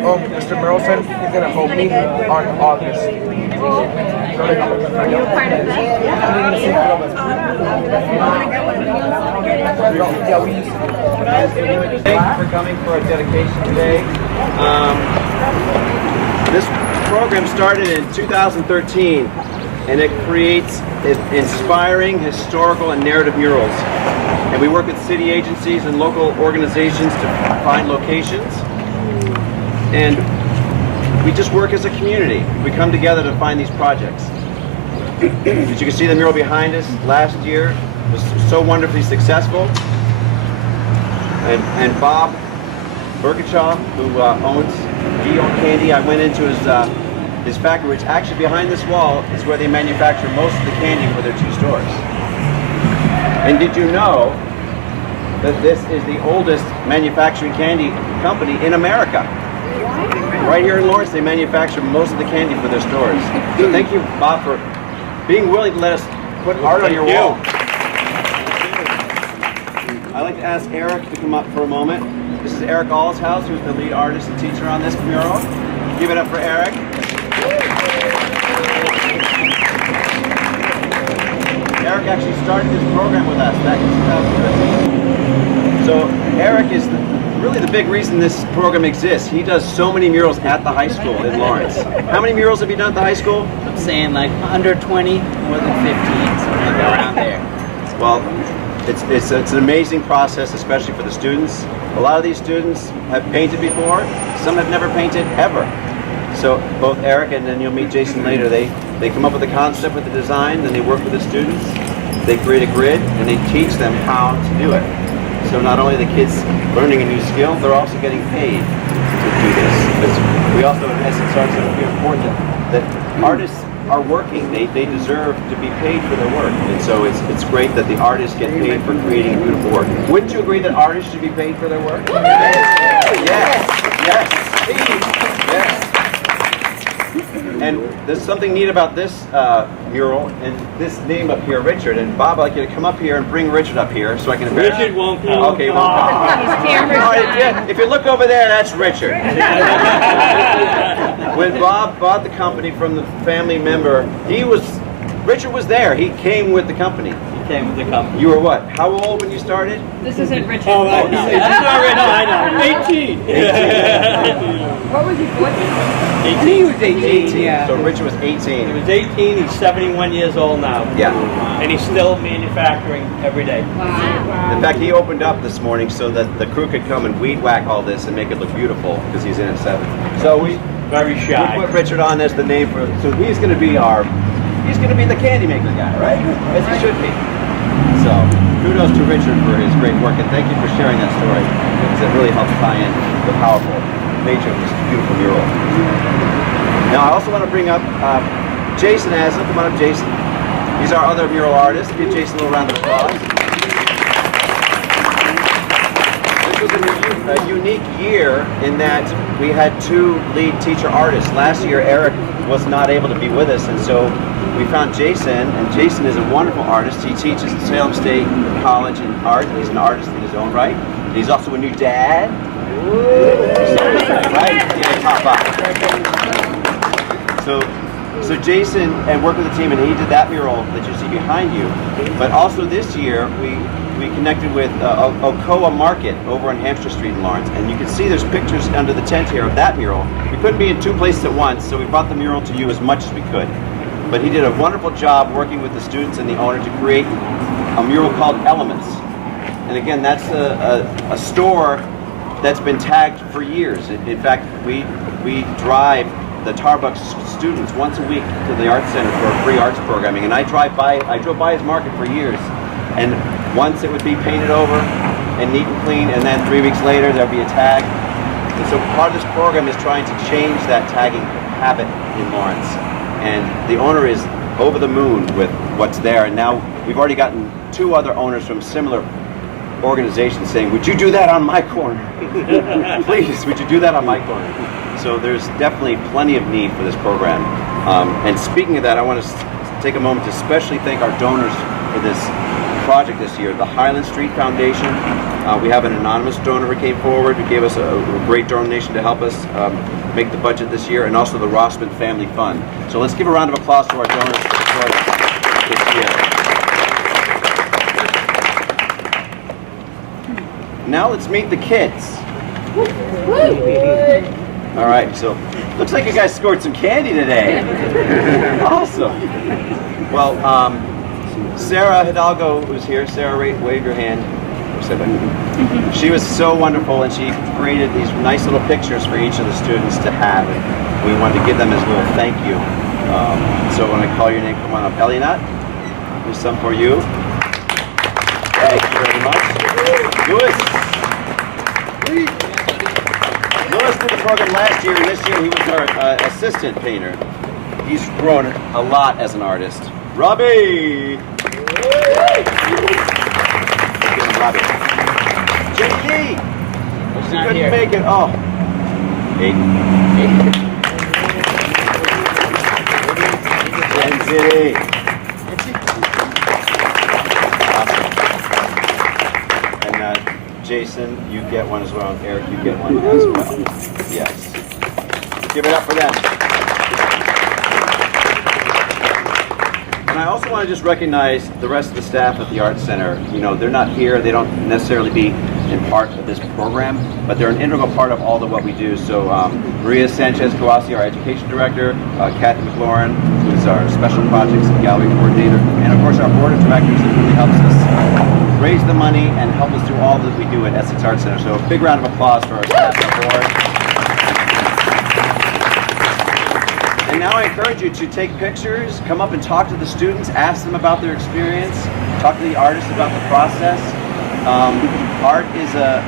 Mr. Merrilson, he's gonna help me on August. You're part of that? Yeah, we used to. Thank you for coming for our dedication today. This program started in 2013, and it creates inspiring historical and narrative murals. And we work with city agencies and local organizations to find locations. And we just work as a community. We come together to find these projects. As you can see, the mural behind us last year was so wonderfully successful. And Bob Bergachaw, who owns Candy, I went into his factory, which actually behind this wall is where they manufacture most of the candy for their 2 stores. And did you know that this is the oldest manufacturing candy company in America? Right here in Lawrence, they manufacture most of the candy for their stores. So thank you, Bob, for being willing to let us put art on your wall. I'd like to ask Eric to come up for a moment. This is Eric Allshouse, who's the lead artist and teacher on this mural. Give it up for Eric. Eric actually started this program with us back in 2013. So Eric is really the big reason this program exists. He does so many murals at the high school in Lawrence. How many murals have you done at the high school? I'm saying like under 20, more than 15, something around there. Well, it's an amazing process, especially for the students. A lot of these students have painted before. Some have never painted ever. So both Eric and then you'll meet Jason later, they come up with the concept with the design, then they work with the students, they create a grid, and they teach them how to do it. So not only are the kids learning a new skill, they're also getting paid to do this. Because we also, in essence, are so important that artists are working. They deserve to be paid for their work. And so it's great that the artists get paid for creating a beautiful work. Wouldn't you agree that artists should be paid for their work? Yes, yes, yes. And there's something neat about this mural and this name up here, Richard. And Bob, I'd like you to come up here and bring Richard up here so I can. Richard won't come. Okay, he won't come. All right, yeah, if you look over there, that's Richard. When Bob bought the company from the family member, Richard was there. He came with the company. He came with the company. You were what? How old when you started? This isn't Richard. Oh, no. It's not right now. I know. 18. What was he, 14? 18. He was 18, yeah. So Richard was 18. He was 18. He's 71 years old now. Yeah. And he's still manufacturing every day. Wow. In fact, he opened up this morning so that the crew could come and weed whack all this and make it look beautiful because he's in at 7. So we Very shy. put Richard on as the name for. So he's going to be the candy maker guy, right? As he should be. So kudos to Richard for his great work and thank you for sharing that story because it really helps tie in the powerful nature of this beautiful mural. Now I also want to bring up Jason Aslan. Come on up, Jason. He's our other mural artist. Give Jason a little round of applause. This was a unique year in that we had 2 lead teacher artists. Last year Eric was not able to be with us, and so we found Jason, and Jason is a wonderful artist. He teaches at Salem State College in art. He's an artist in his own right. He's also a new dad. Right? Yeah, top up. So Jason and worked with the team, and he did that mural that you see behind you. But also this year, we connected with Ocoa Market over on Hampshire Street in Lawrence, and you can see there's pictures under the tent here of that mural. We couldn't be in 2 places at once, so we brought the mural to you as much as we could. But he did a wonderful job working with the students and the owner to create a mural called Elements. And again, that's a store that's been tagged for years. In fact, we drive the Tarbuck students once a week to the Arts Center for free arts programming, and I drove by his market for years, and once it would be painted over and neat and clean, and then 3 weeks later there'd be a tag. And so part of this program is trying to change that tagging habit in Lawrence, and the owner is over the moon with what's there, and now we've already gotten 2 other owners from similar organizations saying, would you do that on my corner? Please, would you do that on my corner? So there's definitely plenty of need for this program. And speaking of that, I want to take a moment to especially thank our donors for this project this year. The Highland Street Foundation. We have an anonymous donor who came forward, who gave us a great donation to help us make the budget this year, and also the Rossman Family Fund. So let's give a round of applause to our donors this year. Now let's meet the kids. All right, so looks like you guys scored some candy today. Awesome. Well, Sarah Hidalgo was here. Sarah, wave your hand. She was so wonderful, and she created these nice little pictures for each of the students to have, and we wanted to give them as a little thank you. So when I call your name, come on up. Elianat, here's some for you. Thank you very much. Louis did the program last year, and this year he was our assistant painter. He's grown a lot as an artist. Robbie! Robbie. JD! He's not Couldn't here. make it. Oh. Aiden. Lindsay. Awesome. And Jason, you get one as well. And Eric, you get one as well. Yes. Give it up for them. And I also want to just recognize the rest of the staff at the Art Center. You know, they're not here, they don't necessarily be in part of this program, but they're an integral part of all of what we do. So Maria Sanchez-Kawasi, our education director, Kathy McLaurin, who's our special projects and gallery coordinator, and of course our board of directors that really helps us raise the money and help us do all that we do at Essex Art Center. So a big round of applause for our staff and our board. And now I encourage you to take pictures, come up and talk to the students, ask them about their experience, talk to the artists about the process. Art is a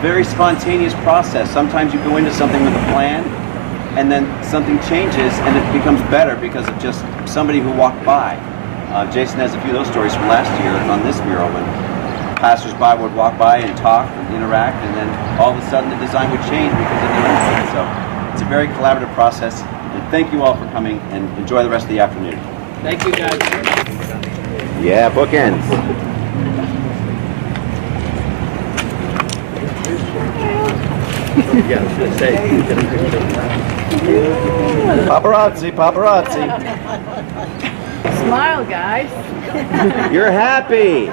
very spontaneous process. Sometimes you go into something with a plan, and then something changes and it becomes better because of just somebody who walked by. Jason has a few of those stories from last year on this mural when passers-by would walk by and talk and interact, and then all of a sudden the design would change because of their input. So it's a very collaborative process. And thank you all for coming, and enjoy the rest of the afternoon. Thank you, guys. Yeah, bookends. Paparazzi, paparazzi. Smile, guys. You're happy.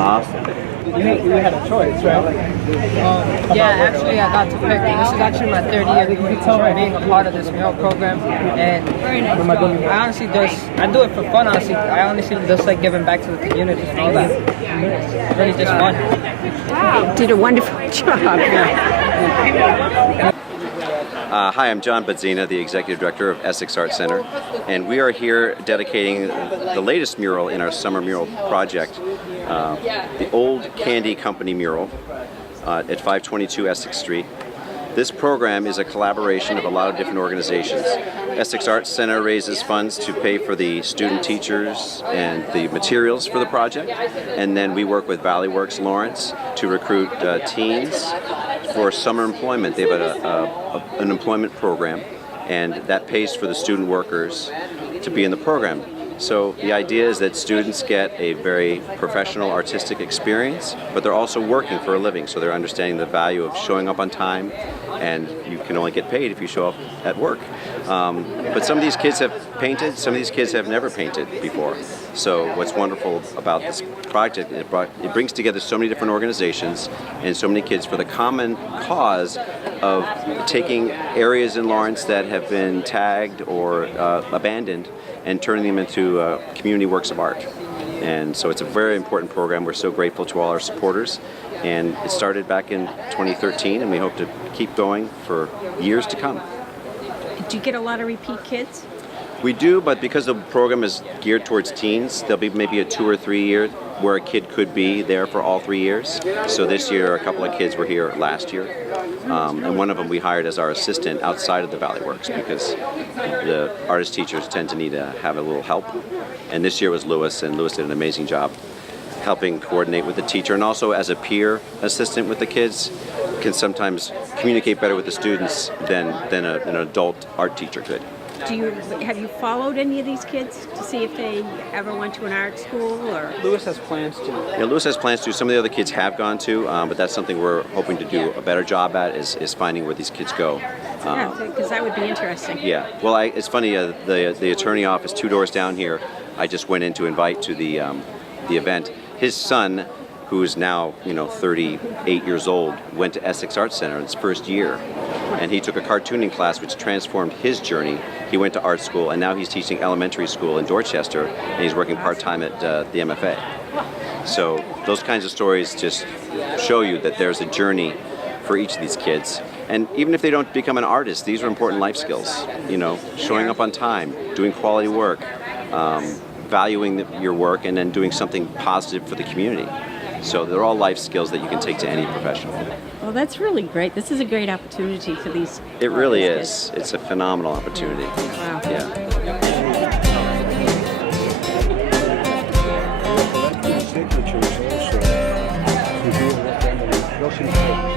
Awesome. You had a choice, right? Yeah, actually I got to pick. This is actually my third year being a part of this mural program, and I honestly I do it for fun. Honestly, I honestly just like giving back to the community and all that. It's really just fun. Wow. Did a wonderful job. Hi, I'm John Badzina, the Executive Director of Essex Art Center, and we are here dedicating the latest mural in our summer mural project, the Old Candy Company mural at 522 Essex Street. This program is a collaboration of a lot of different organizations. Essex Art Center raises funds to pay for the student teachers and the materials for the project, and then we work with Valley Works Lawrence to recruit teens for summer employment. They have an employment program, and that pays for the student workers to be in the program. So the idea is that students get a very professional artistic experience, but they're also working for a living, so they're understanding the value of showing up on time, and you can only get paid if you show up at work. But some of these kids have painted, some of these kids have never painted before. So what's wonderful about this project, it brings together so many different organizations and so many kids for the common cause of taking areas in Lawrence that have been tagged or abandoned and turning them into community works of art. And so it's a very important program. We're so grateful to all our supporters. And it started back in 2013, and we hope to keep going for years to come. Do you get a lot of repeat kids? We do, but because the program is geared towards teens, there'll be maybe a 2 or 3 year where a kid could be there for all 3 years. So this year, a couple of kids were here last year. And one of them we hired as our assistant outside of the Valley Works because the artist teachers tend to need to have a little help. And this year was Louis, and Louis did an amazing job helping coordinate with the teacher, and also as a peer assistant with the kids can sometimes communicate better with the students than an adult art teacher could. have you followed any of these kids to see if they ever went to an art school or? Lewis has plans to. Yeah, Lewis has plans to. Some of the other kids have gone to, but that's something we're hoping to do a better job at is finding where these kids go. Yeah, because that would be interesting. Yeah. Well, it's funny. The attorney office 2 doors down here. I just went in to invite to the event. His son, who is now 38 years old, went to Essex Art Center in his first year, and he took a cartooning class which transformed his journey. He went to art school, and now he's teaching elementary school in Dorchester, and he's working part-time at the MFA. So those kinds of stories just show you that there's a journey for each of these kids. And even if they don't become an artist, these are important life skills. Showing up on time, doing quality work, valuing your work, and then doing something positive for the community. So they're all life skills that you can take to any profession. Well, that's really great. This is a great opportunity for these. It really kids. is. It's a phenomenal opportunity. Wow. Yeah. Signatures also.